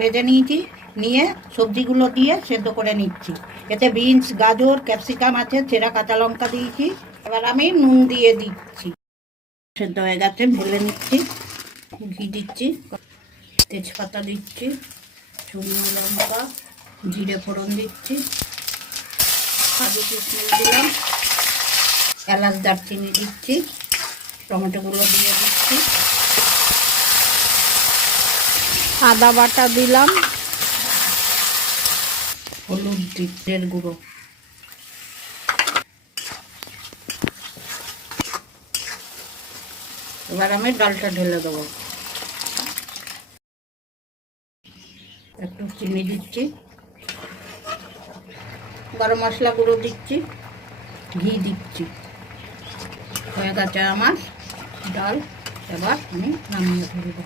ভেজে নিয়েছি, নিয়ে সবজিগুলো দিয়ে সেদ্ধ করে নিচ্ছি। এতে বিনস, গাজর, ক্যাপসিকাম আছে, চেরা কাঁচা লঙ্কা দিয়েছি। এবার আমি নুন দিয়ে দিচ্ছি। সেদ্ধ হয়ে গেছে, ঢেলে নিচ্ছি। ঘি দিচ্ছি, তেজপাতা দিচ্ছি, শুকনো লঙ্কা, জিরে ফোড়ন দিচ্ছি, কাজু কিশমিশ দিলাম, এলাচ দারচিনি দিচ্ছি, টমেটোগুলো দিয়ে দিচ্ছি, আদা বাটা দিলাম, হলুদ জিরের গুঁড়ো। এবার আমি ডালটা ঢেলে দেবো। একটু চিনি দিচ্ছি, গরম মশলা গুঁড়ো দিচ্ছি, ঘি দিচ্ছি। হয়ে গেছে আমার ডাল। এবার আমি নামিয়ে ফেলবো।